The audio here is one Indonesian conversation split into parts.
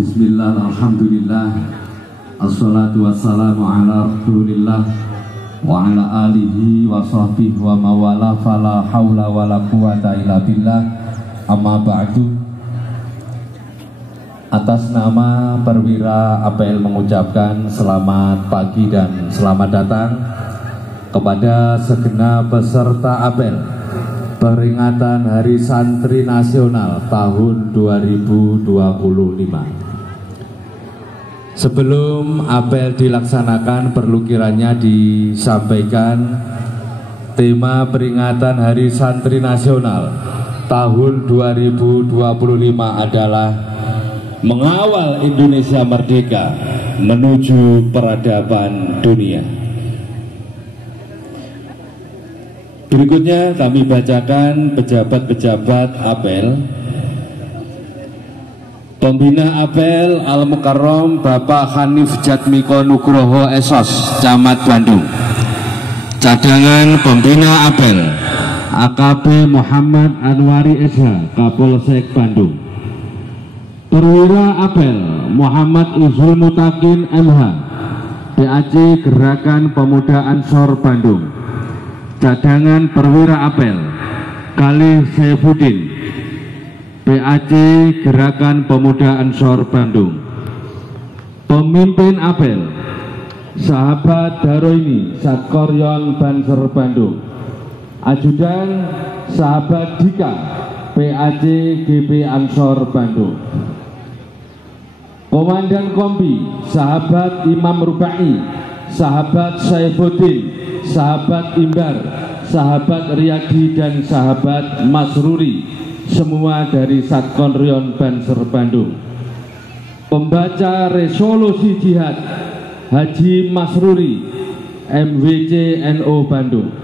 Bismillah, alhamdulillah, assalatu wassalamu ala rasulillah wa ala alihi wa sahbihi wa mawala fala hawla wa la quwata illa billah. Amma ba'du. Atas nama Perwira APL mengucapkan selamat pagi dan selamat datang kepada segenap peserta APL peringatan Hari Santri Nasional tahun 2025. Sebelum apel dilaksanakan, perlu kiranya disampaikan tema peringatan Hari Santri Nasional tahun 2025 adalah mengawal Indonesia merdeka menuju peradaban dunia. Berikutnya kami bacakan pejabat-pejabat apel. Pembina apel Al-Mukarram Bapak Hanif Jatmiko Nugroho Esos, Camat Bandung. Cadangan pembina apel AKP Muhammad Anwari SH, Kapolsek Bandung. Perwira apel Muhammad Izul Mutakin MH, PAC Gerakan Pemuda Ansor Bandung. Cadangan perwira apel Khalih Saifuddin, PAC Gerakan Pemuda Ansor Bandung. Pemimpin apel Sahabat Daroini, Satkoryon Banser Bandung. Ajudan Sahabat Dika, PAC GP Ansor Bandung. Komandan Kompi Sahabat Imam Rubai, Sahabat Saifuddin, Sahabat Imbar, Sahabat Riyadi, dan Sahabat Masruri, semua dari Satkoryon Banser Bandung. Pembaca resolusi jihad Haji Masruri, MWC NU Bandung.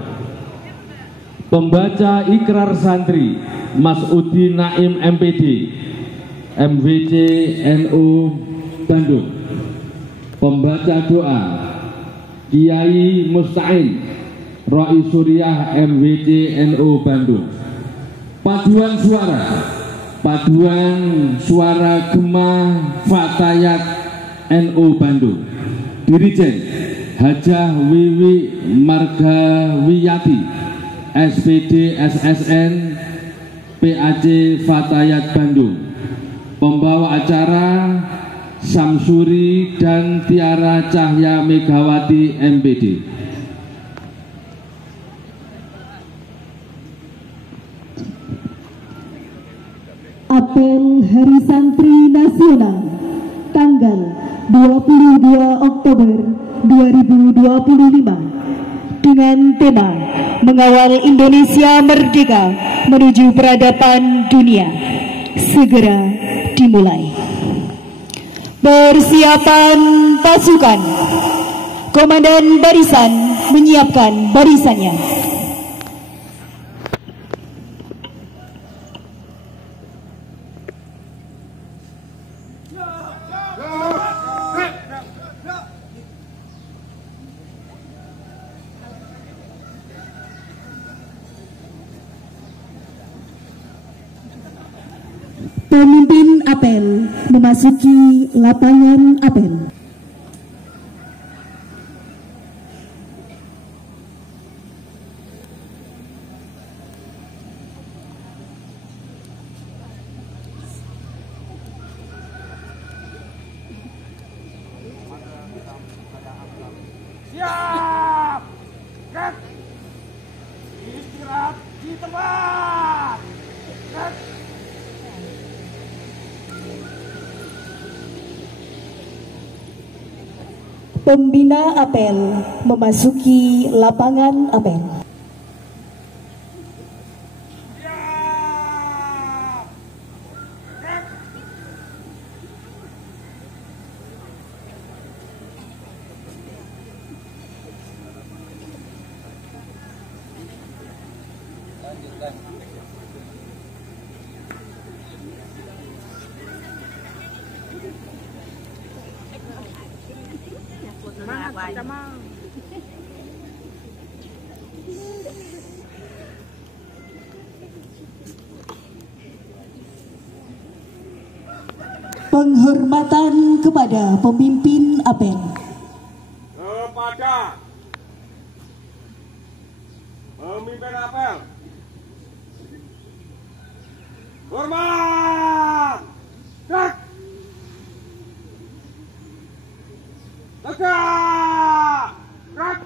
Pembaca ikrar santri Masudi Naim MPD, MWC NU Bandung. Pembaca doa Kiai Musta'in Roi Suriah, MWC NU Bandung. Paduan suara Gema Fatayat NU Bandung. Dirijen Hajah Wiwi Margawiyati, SPD SSN, PAC Fatayat Bandung. Pembawa acara Samsuri dan Tiara Cahya Megawati MPD. Apel Hari Santri Nasional tanggal 22 Oktober 2025 dengan tema mengawal Indonesia merdeka menuju peradaban dunia segera dimulai. Persiapan pasukan. Komandan barisan menyiapkan barisannya. Pemimpin apel memasuki lapangan apel. Siap! Cek! Istirahat di tempat! Cek! Pembina apel memasuki lapangan apel. Penghormatan kepada pemimpin apel. Kepada pemimpin apel. Hormat. Gerak. Tegak. Gerak.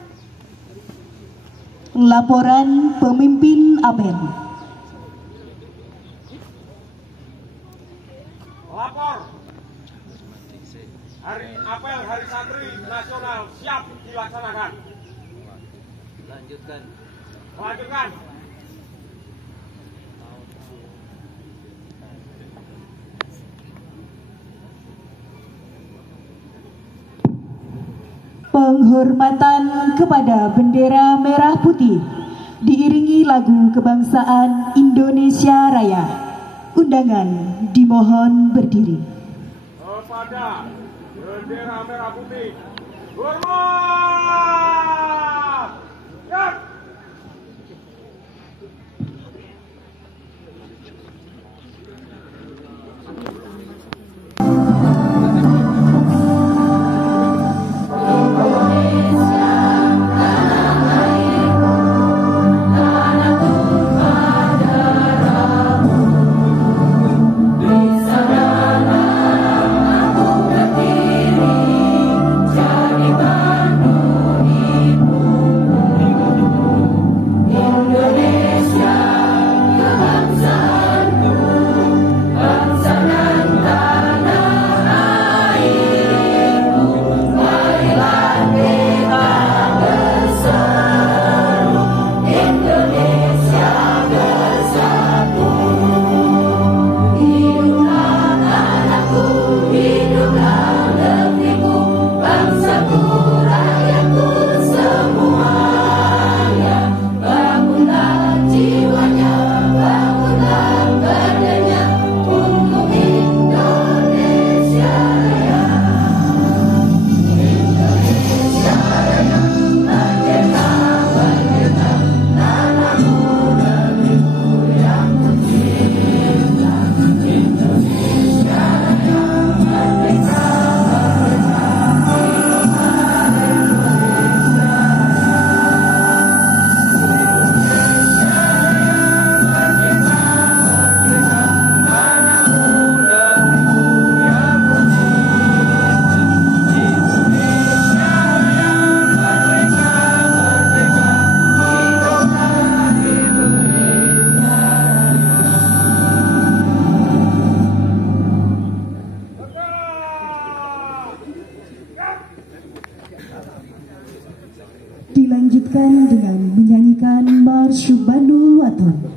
Laporan pemimpin apel. Lapor. Hari apel Hari Santri Nasional siap dilaksanakan. Lanjutkan. Penghormatan kepada bendera merah putih diiringi lagu kebangsaan Indonesia Raya. Undangan dimohon berdiri. Kepada bendera merah putih. Hormat. Gerak. Dilanjutkan dengan menyanyikan Marsh Bandul Waton.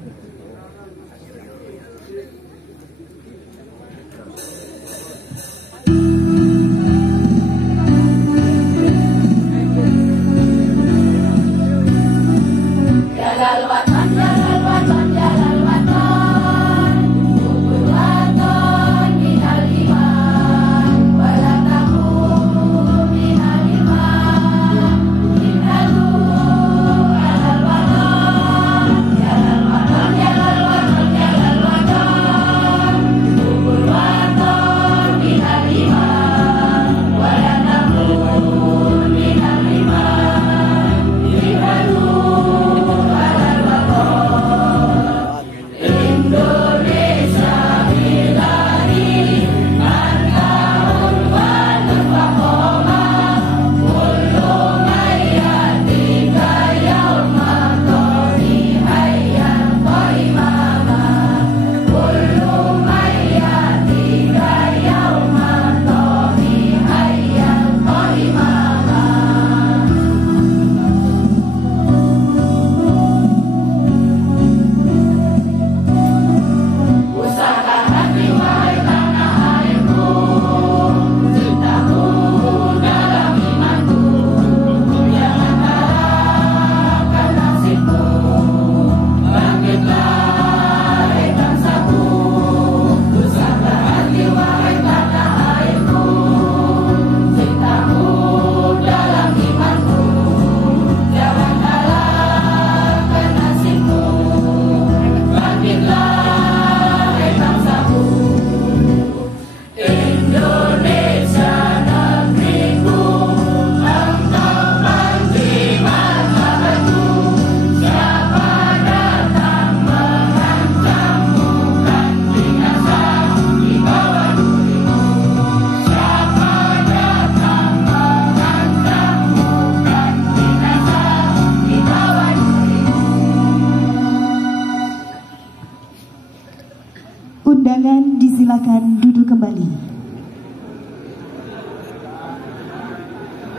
Undangan disilakan duduk kembali.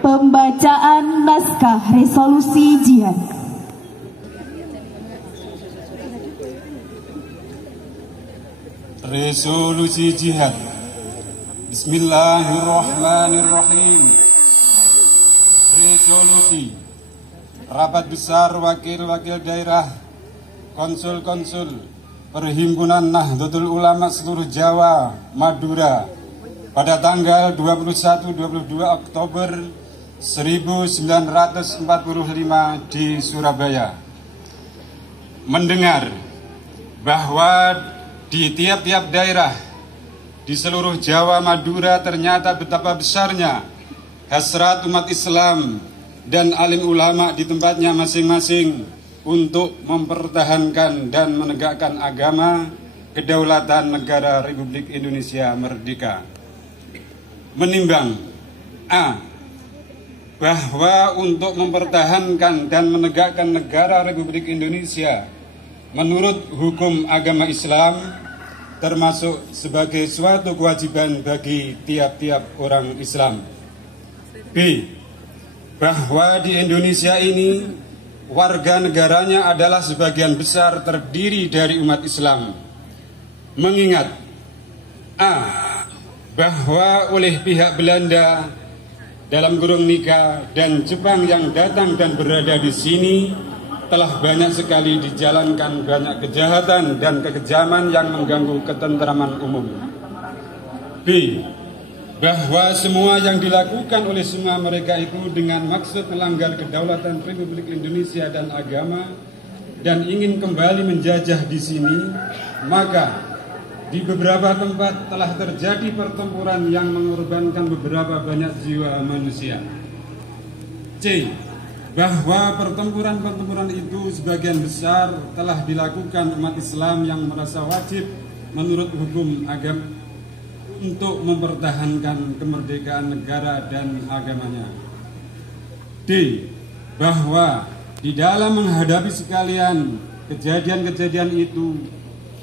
Pembacaan naskah resolusi jihad. Resolusi jihad. Bismillahirrahmanirrahim. Resolusi Rapat Besar Wakil-Wakil Daerah, Konsul-Konsul Perhimpunan Nahdlatul Ulama seluruh Jawa, Madura pada tanggal 21-22 Oktober 1945 di Surabaya, mendengar bahwa di tiap-tiap daerah di seluruh Jawa Madura ternyata betapa besarnya hasrat umat Islam dan alim ulama di tempatnya masing-masing untuk mempertahankan dan menegakkan agama kedaulatan negara Republik Indonesia Merdeka. Menimbang A. Bahwa untuk mempertahankan dan menegakkan negara Republik Indonesia menurut hukum agama Islam termasuk sebagai suatu kewajiban bagi tiap-tiap orang Islam. B. Bahwa di Indonesia ini warga negaranya adalah sebagian besar terdiri dari umat Islam. Mengingat A. Bahwa oleh pihak Belanda dalam kurung nikah dan Jepang yang datang dan berada di sini telah banyak sekali dijalankan banyak kejahatan dan kekejaman yang mengganggu ketentraman umum. B. Bahwa semua yang dilakukan oleh semua mereka itu dengan maksud melanggar kedaulatan Republik Indonesia dan agama dan ingin kembali menjajah di sini, maka di beberapa tempat telah terjadi pertempuran yang mengorbankan beberapa banyak jiwa manusia. C. Bahwa pertempuran-pertempuran itu sebagian besar telah dilakukan umat Islam yang merasa wajib menurut hukum agama untuk mempertahankan kemerdekaan negara dan agamanya. D. Bahwa di dalam menghadapi sekalian kejadian-kejadian itu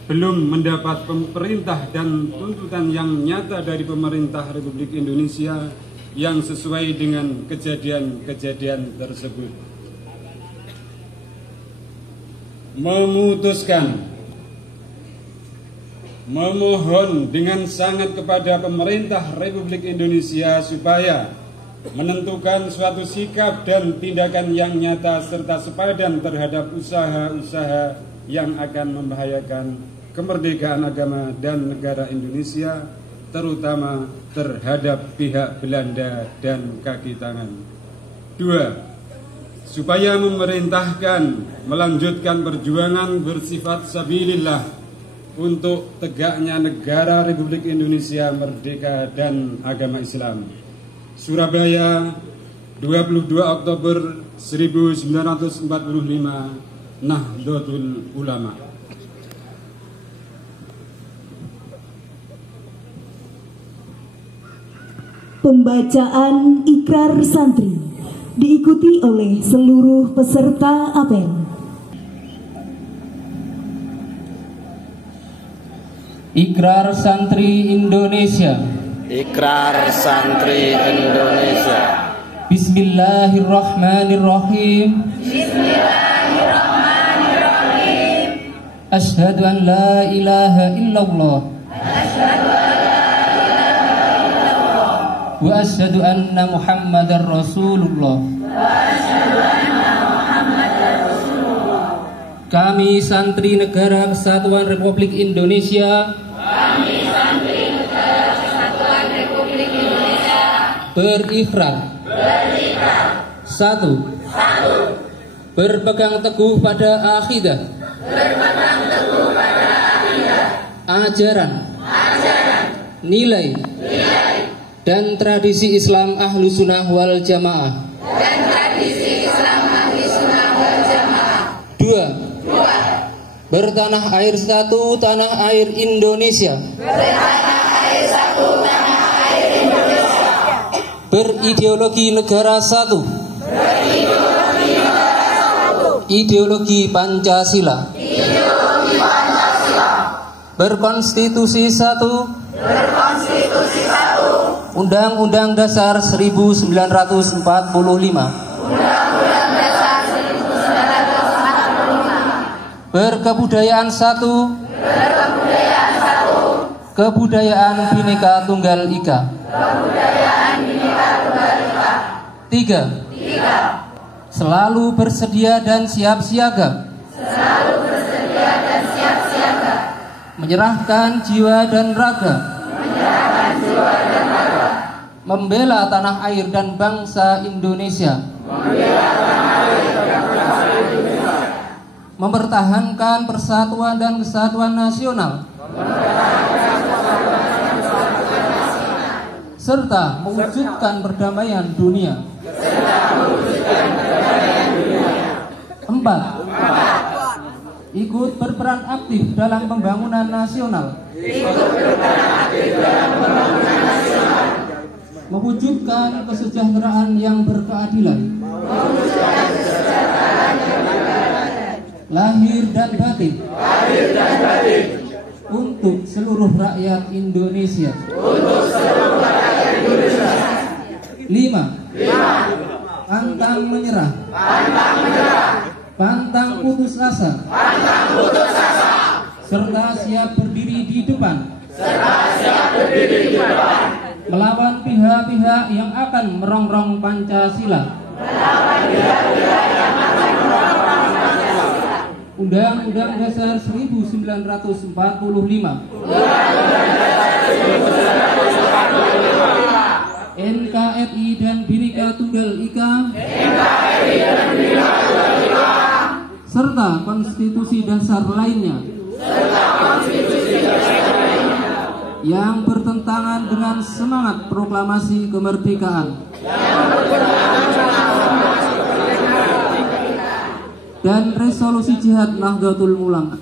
belum mendapat perintah dan tuntutan yang nyata dari pemerintah Republik Indonesia yang sesuai dengan kejadian-kejadian tersebut. Memutuskan, memohon dengan sangat kepada pemerintah Republik Indonesia supaya menentukan suatu sikap dan tindakan yang nyata serta sepadan terhadap usaha-usaha yang akan membahayakan kemerdekaan agama dan negara Indonesia, terutama terhadap pihak Belanda dan kaki tangan. 2. Supaya memerintahkan melanjutkan perjuangan bersifat sabilillah untuk tegaknya negara Republik Indonesia merdeka dan agama Islam. Surabaya, 22 Oktober 1945, Nahdlatul Ulama. Pembacaan ikrar santri diikuti oleh seluruh peserta apel. Ikrar Santri Indonesia. Ikrar Santri Indonesia. Bismillahirrahmanirrahim. Bismillahirrahmanirrahim. Asyhadu an la ilaha illallah. Wa asyhadu anna Muhammadar Rasulullah. Kami santri Negara Kesatuan Republik Indonesia. Berikrar. 1. Berpegang teguh pada akidah. Ajaran. Nilai. Dan tradisi Islam Ahlus Sunnah wal Jamaah. 2. Bertanah air satu, tanah air Indonesia. Berideologi negara satu. Ideologi Pancasila. berkonstitusi 1 Undang-Undang Dasar 1945 berkebudayaan 1 kebudayaan Bhinneka Tunggal Ika. 3. Selalu bersedia dan siap siaga. Menyerahkan jiwa dan raga. Membela tanah air dan bangsa Indonesia. Mempertahankan persatuan dan kesatuan nasional. Serta mewujudkan perdamaian dunia. 4. Ikut berperan aktif dalam pembangunan nasional. Mewujudkan kesejahteraan yang berkeadilan. Lahir dan batin. Untuk seluruh rakyat Indonesia. 5. Pantang menyerah. Pantang putus asa. Serta siap berdiri di depan. Melawan pihak-pihak yang akan merongrong Pancasila. Undang-Undang Dasar 1945. NKRI dan Bhinneka Tunggal Ika. Serta konstitusi dasar lainnya. Yang bertentangan dengan semangat proklamasi kemerdekaan. Dan resolusi Jihad Nahdlatul Ulama.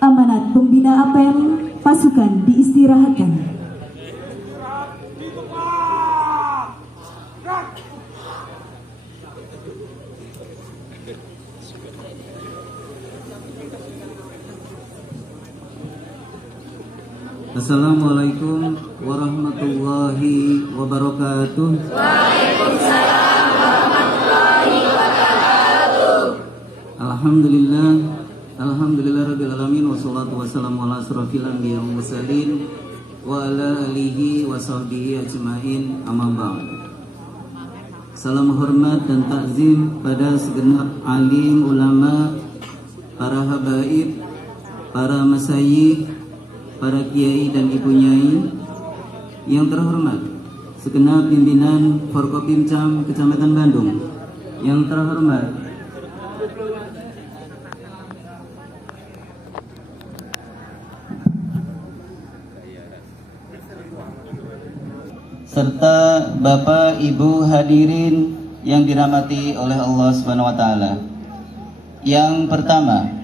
Amanat pembina apel, pasukan diistirahatkan. Assalamualaikum warahmatullahi wabarakatuh. Waalaikumsalam warahmatullahi wabarakatuh. Alhamdulillah, alhamdulillah rabbil alamin, wassalatu wassalamu ala asrofil anbiya wal mursalin wa ala alihi wa sahbihi ajmain, amma ba'd. Salam hormat dan takzim pada segenap alim ulama, para habaib, para masyayikh, para kiai dan ibu nyai yang terhormat, segenap pimpinan Forkopimcam Kecamatan Bandung yang terhormat, serta Bapak Ibu hadirin yang dirahmati oleh Allah Subhanahu wa taala. Yang pertama,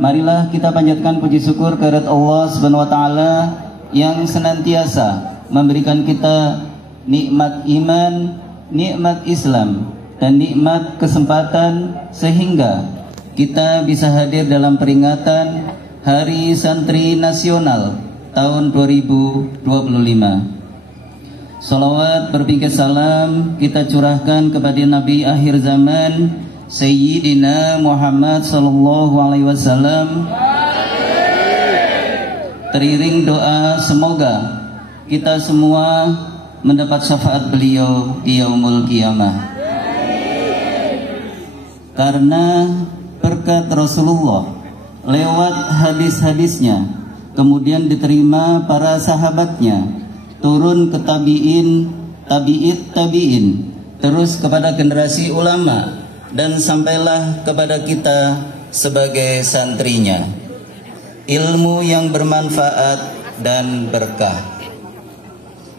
marilah kita panjatkan puji syukur kehadirat Allah Subhanahu wa taala yang senantiasa memberikan kita nikmat iman, nikmat Islam, dan nikmat kesempatan sehingga kita bisa hadir dalam peringatan Hari Santri Nasional tahun 2025. Salawat berpingkat salam kita curahkan kepada Nabi akhir zaman Sayyidina Muhammad sallallahu alaihi wasallam. Teriring doa semoga kita semua mendapat syafaat beliau di yaumul qiyamah. Karena berkat Rasulullah lewat hadis-hadisnya, kemudian diterima para sahabatnya, turun ke tabi'in, tabi'in, terus kepada generasi ulama, dan sampailah kepada kita sebagai santrinya. Ilmu yang bermanfaat dan berkah.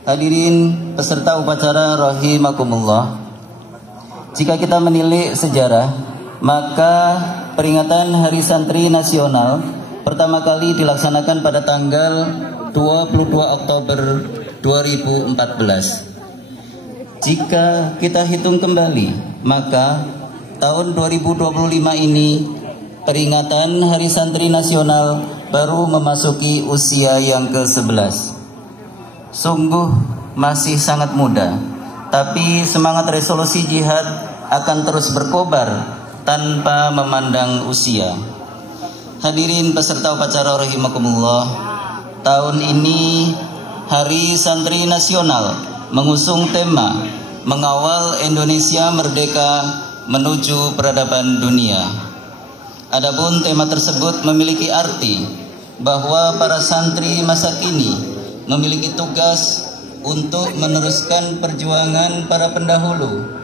Hadirin peserta upacara rahimakumullah, jika kita menilik sejarah, maka peringatan Hari Santri Nasional pertama kali dilaksanakan pada tanggal 22 Oktober 2014. Jika kita hitung kembali, maka tahun 2025 ini peringatan Hari Santri Nasional baru memasuki usia yang ke-11. Sungguh masih sangat muda, tapi semangat resolusi jihad akan terus berkobar tanpa memandang usia. Hadirin peserta upacara rahimakumullah, tahun ini Hari Santri Nasional mengusung tema Mengawal Indonesia Merdeka Menuju Peradaban Dunia. Adapun tema tersebut memiliki arti bahwa para santri masa kini memiliki tugas untuk meneruskan perjuangan para pendahulu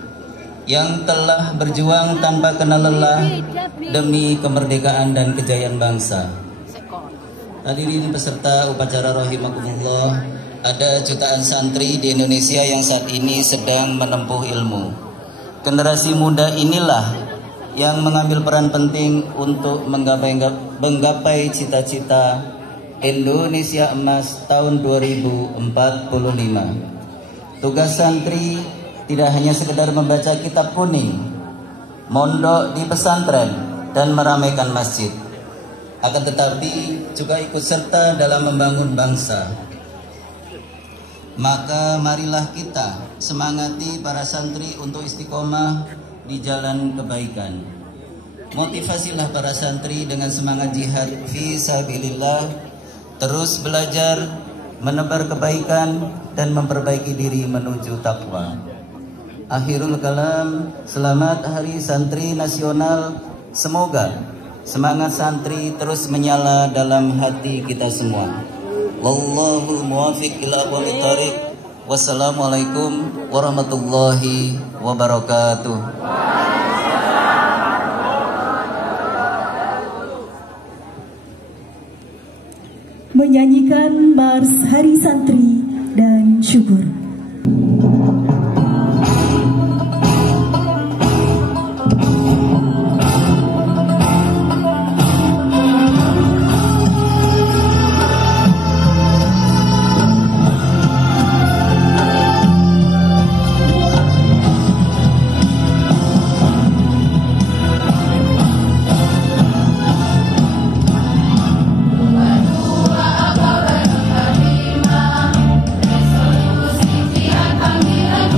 yang telah berjuang tanpa kenal lelah demi kemerdekaan dan kejayaan bangsa. Hadirin peserta upacara rahimakumullah, ada jutaan santri di Indonesia yang saat ini sedang menempuh ilmu. Generasi muda inilah yang mengambil peran penting untuk menggapai cita-cita Indonesia Emas tahun 2045. Tugas santri tidak hanya sekedar membaca kitab kuning, mondok di pesantren, dan meramaikan masjid, akan tetapi juga ikut serta dalam membangun bangsa. Maka marilah kita semangati para santri untuk istiqomah di jalan kebaikan. Motivasilah para santri dengan semangat jihad fi sabilillah, terus belajar, menebar kebaikan, dan memperbaiki diri menuju takwa. Akhirul kalam, selamat Hari Santri Nasional. Semoga semangat santri terus menyala dalam hati kita semua. Wallahul muwafiq ila aqwamit thariq. Wassalamualaikum warahmatullahi wabarakatuh. Menyanyikan Mars Hari Santri dan Syukur. Panggilan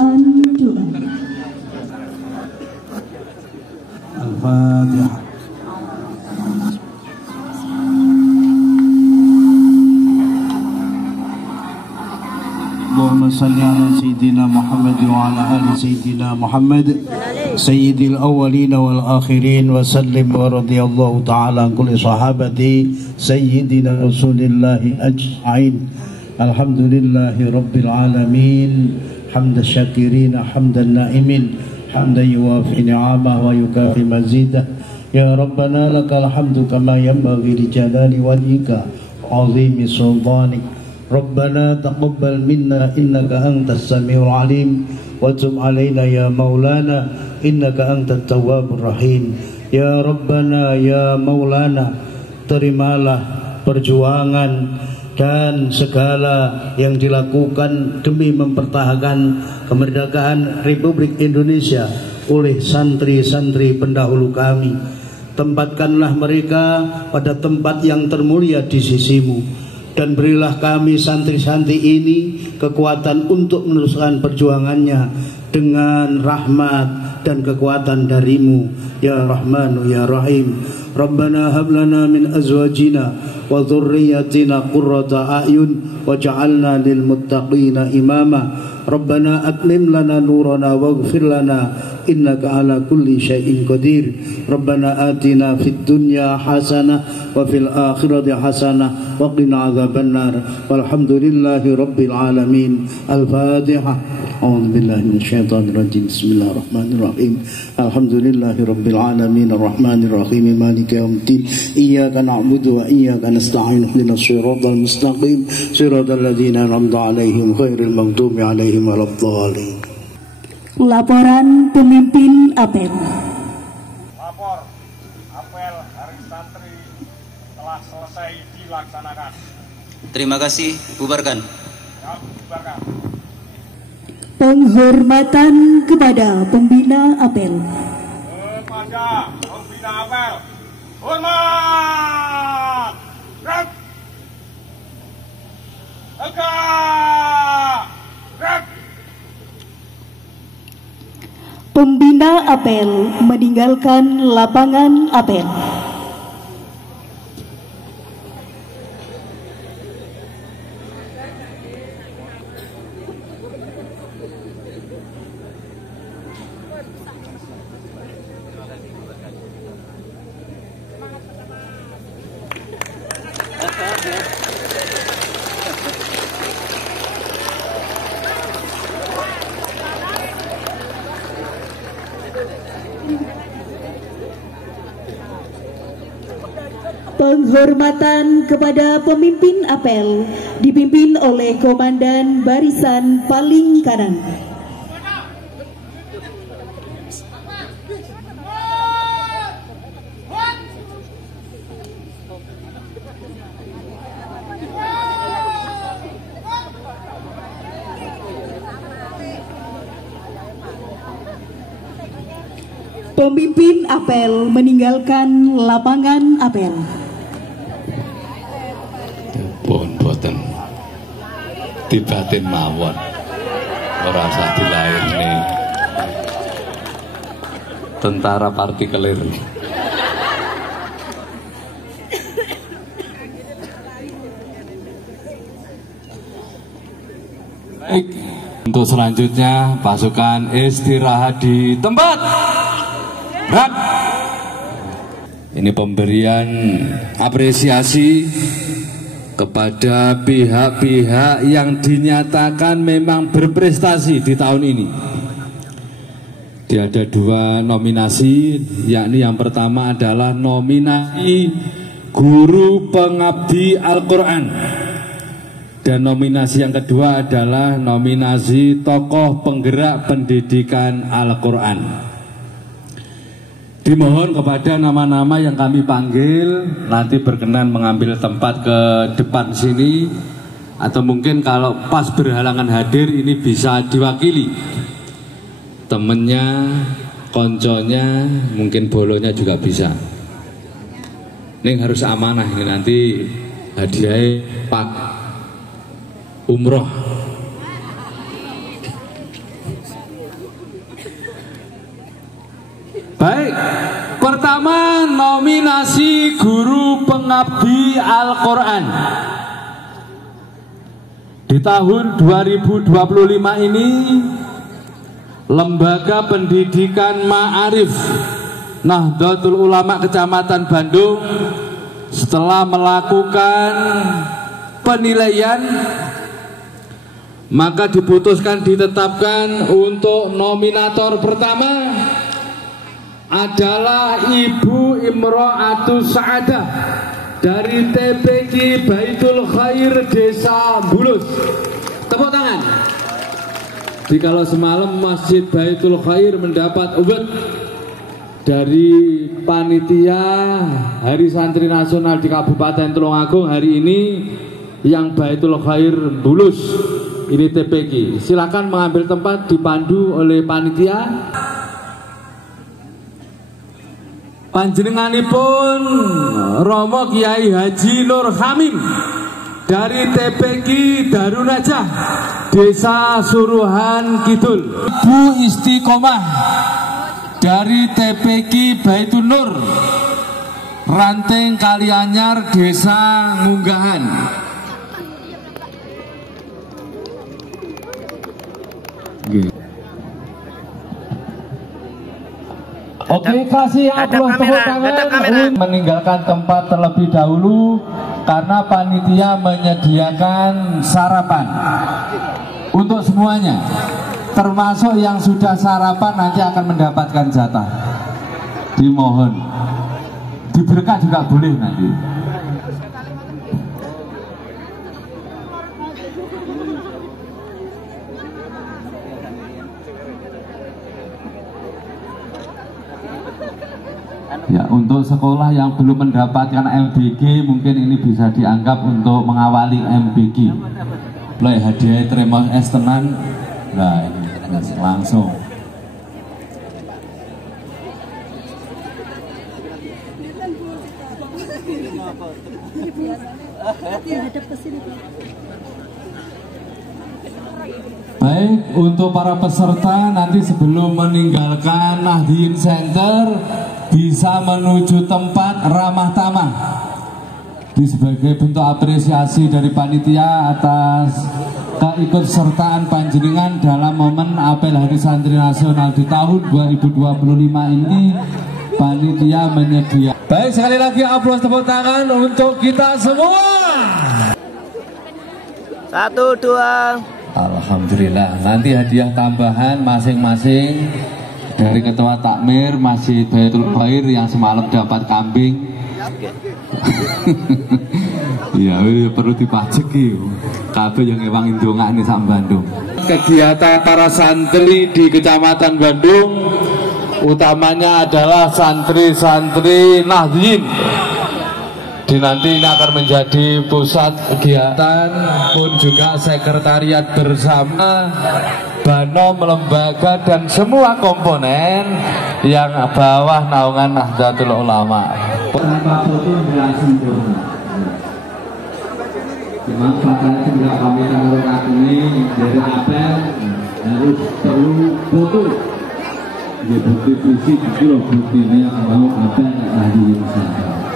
bacaan doa. Al-Fatihah. Allahumma salli ala Sayyidina Muhammad wa ala ali Sayyidina Muhammad Sayyidil awwalin wal akhirin wa sallim wa radiyallahu ta'ala an kulli sahabati Sayyidina Rasulillahi ajma'in. Alhamdulillahi Rabbil alamin hamda syakirin hamdan na'imin hamdan yuwafi ni'amah wa yukafi mazidah. Ya Rabbana lakal hamdu kama yanbaghi li jalali wajhika azimi sultanik. Rabbana taqabbal minna innaka antas samiul alim wa tub alaina ya maulana innaka antat tawwabur rahim. Ya Rabbana ya maulana, terimalah perjuangan dan segala yang dilakukan demi mempertahankan kemerdekaan Republik Indonesia oleh santri-santri pendahulu kami. Tempatkanlah mereka pada tempat yang termulia di sisimu, dan berilah kami santri-santri ini kekuatan untuk meneruskan perjuangannya dengan rahmat dan kekuatan darimu ya Rahmanu ya Rahim. Rabbana hab lana min azwajina wa dhurriyyatina qurrata a'yun waj'alna lil muttaqina imama. Rabbana atmim lana nurana waghfir lana innaka ala kulli syai'in qadir. Rabbana atina fid dunya hasanah wa fil akhirati hasanah wa qina adzabannar. Walhamdulillahi rabbil alamin. Al-Fatihah. A'udzu billahi minasyaitonir rajim. Bismillahirrahmanirrahim. Alhamdulillahi rabbil alamin arrahmanir rahim maliki yaumiddin. Iyyaka na'budu wa iyyaka nasta'in. Ihdinas siratal mustaqim siratal ladzina an'amta 'alaihim ghairil maghdubi 'alaihim waladdallin. Laporan pemimpin apel. Lapor apel Hari Santri telah selesai dilaksanakan. Terima kasih, bubarkan. Ya, bubarkan. Penghormatan kepada pembina apel. Kepada pembina apel, hormat. Rek. Tegak. Rek. Pembina apel meninggalkan lapangan apel. Penghormatan kepada pemimpin apel dipimpin oleh Komandan Barisan paling kanan. Pemimpin apel meninggalkan lapangan apel. Boten dibatin mawon ora usah dilairne tentara partikelir. Baik, untuk selanjutnya pasukan istirahat di tempat. Berat. Ini pemberian apresiasi kepada pihak-pihak yang dinyatakan memang berprestasi di tahun ini. Dia ada 2 nominasi, yakni yang pertama adalah nominasi Guru Pengabdi Al-Quran, dan nominasi yang kedua adalah nominasi Tokoh Penggerak Pendidikan Al-Quran. Dimohon kepada nama-nama yang kami panggil nanti berkenan mengambil tempat ke depan sini, atau mungkin kalau pas berhalangan hadir ini bisa diwakili temennya, konconya, mungkin bolonya juga bisa. Ini harus amanah, ini nanti hadiahnya Pak Umroh. Baik, pertama nominasi guru pengabdi Al-Quran. Di tahun 2025 ini Lembaga Pendidikan Ma'arif Nahdlatul Ulama Kecamatan Bandung setelah melakukan penilaian, maka diputuskan ditetapkan untuk nominator pertama adalah Ibu Imro'atus Sa'adah dari TPQ Baitul Khair Desa Bulus. Tepuk tangan. Jadi kalau semalam Masjid Baitul Khair mendapat award dari panitia Hari Santri Nasional di Kabupaten Tulungagung, hari ini yang Baitul Khair Bulus ini TPQ. Silakan mengambil tempat, dipandu oleh panitia. Panjenenganipun Romo Kiai Haji Nur Hamim dari TPQ Darunajah Desa Suruhan Kidul. Bu Istiqomah dari TPQ Baitul Nur Ranting Kalianyar Desa Ngunggahan. Oke, kasih aplaus tepuk tangan. Meninggalkan tempat terlebih dahulu karena panitia menyediakan sarapan untuk semuanya, termasuk yang sudah sarapan nanti akan mendapatkan jatah. Dimohon diberkah juga boleh nanti. Ya, untuk sekolah yang belum mendapatkan MBG mungkin ini bisa dianggap untuk mengawali MBG. Mulai hadiah terima tenan. Nah, ini langsung. Baik, untuk para peserta nanti sebelum meninggalkan Nahdien Center bisa menuju tempat ramah tamah sebagai bentuk apresiasi dari panitia atas keikutsertaan panjenengan dalam momen apel Hari Santri Nasional di tahun 2025 ini. Panitia menyediakan. Baik, sekali lagi aplaus tepuk tangan untuk kita semua. 1, 2. Alhamdulillah, nanti hadiah tambahan masing-masing dari Ketua Takmir Masjid Baitul Khair yang semalam dapat kambing. Iya, perlu dipajak kabeh yang ewang ndongakne sak Bandung. Kegiatan para santri di Kecamatan Bandung utamanya adalah santri-santri Nahdien. Nanti ini akan menjadi pusat kegiatan pun juga sekretariat bersama Banom, lembaga dan semua komponen yang bawah naungan Nahdlatul Ulama. Tanpa foto tidak sempurna. Memang katanya tidak pamitan orang ini dari apel harus perlu foto. Ya bukti fisik itu loh buktinya mau apel ahli usaha.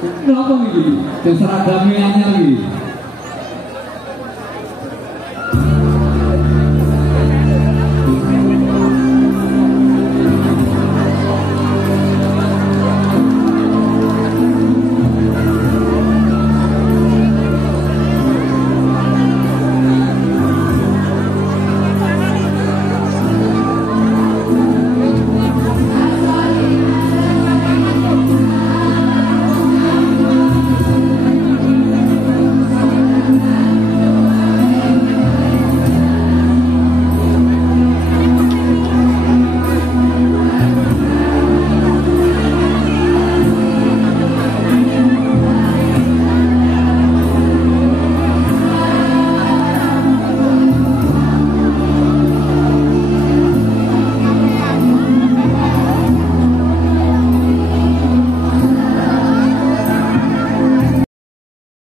Kenapa begini? Keseragamnya lagi.